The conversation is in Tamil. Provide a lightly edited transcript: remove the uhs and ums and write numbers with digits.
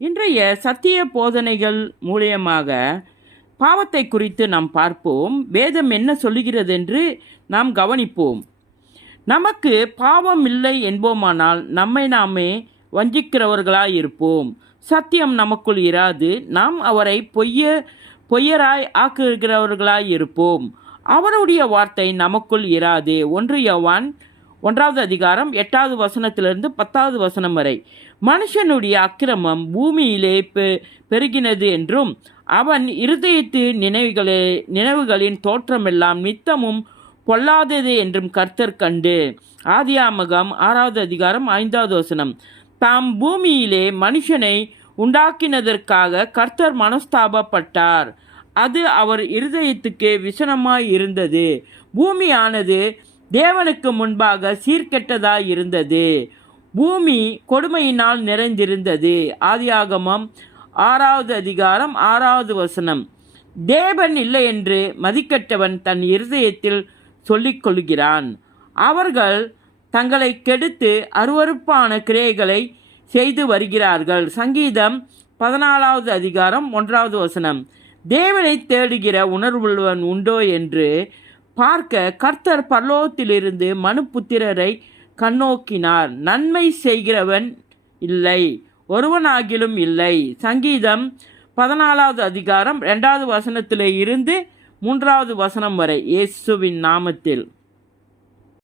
இன்றைய சத்திய போதனைகள் மூலியமாக பாவத்தை குறித்து நாம் பார்ப்போம். வேதம் என்ன சொல்லுகிறது என்று நாம் கவனிப்போம். நமக்கு பாவம் இல்லை என்போமானால் நம்மை நாமே வஞ்சிக்கிறவர்களாய் இருப்போம். சத்தியம் நமக்குள் இராது, நாம் அவரை பொய்யராய் ஆக்குகிறவர்களாய் இருப்போம். அவருடைய வார்த்தை நமக்குள் இராது. 1 யோவான் 1வது அதிகாரம் 8வது வசனத்திலிருந்து 10வது வசனம் வரை. மனுஷனுடைய அக்கிரமம் பூமியிலே பெருகினது என்றும் அவன் இருதயத்து நினைவுகளின் தோற்றமெல்லாம் நித்தமும் பொல்லாதது என்றும் கர்த்தர் கண்டு. ஆதியாகமம் 6வது அதிகாரம் 5வது வசனம். தாம் பூமியிலே மனுஷனை உண்டாக்கினதற்காக கர்த்தர் மனஸ்தாபப்பட்டார். அது அவர் இருதயத்துக்கு விசனமாய் இருந்தது. பூமியானது தேவனுக்கு முன்பாக சீர்கெட்டதாய் இருந்தது. பூமி கொடுமையினால் நிறைந்திருந்தது. ஆதியாகமம் 6வது அதிகாரம் 6வது வசனம். தேவன் இல்லை என்று மதிக்கட்டவன் தன் இருதயத்தில் சொல்லிக் கொள்கிறான். அவர்கள் தங்களை கெடுத்து அருவருப்பான கிரியைகளை செய்து வருகிறார்கள். சங்கீதம் 14வது அதிகாரம் 1வது வசனம். தேவனை தேடுகிற உணர்வுள்ளவன் உண்டோ என்று பார்க்க கர்த்தர் பரலோகத்திலிருந்து மனுபுத்திரரை கண்ணோக்கினார். நன்மை செய்கிறவன் இல்லை, ஒருவனாகிலும் இல்லை. சங்கீதம் 14வது அதிகாரம் 2வது வசனத்திலே இருந்து 3வது வசனம் வரை. இயேசுவின் நாமத்தில்.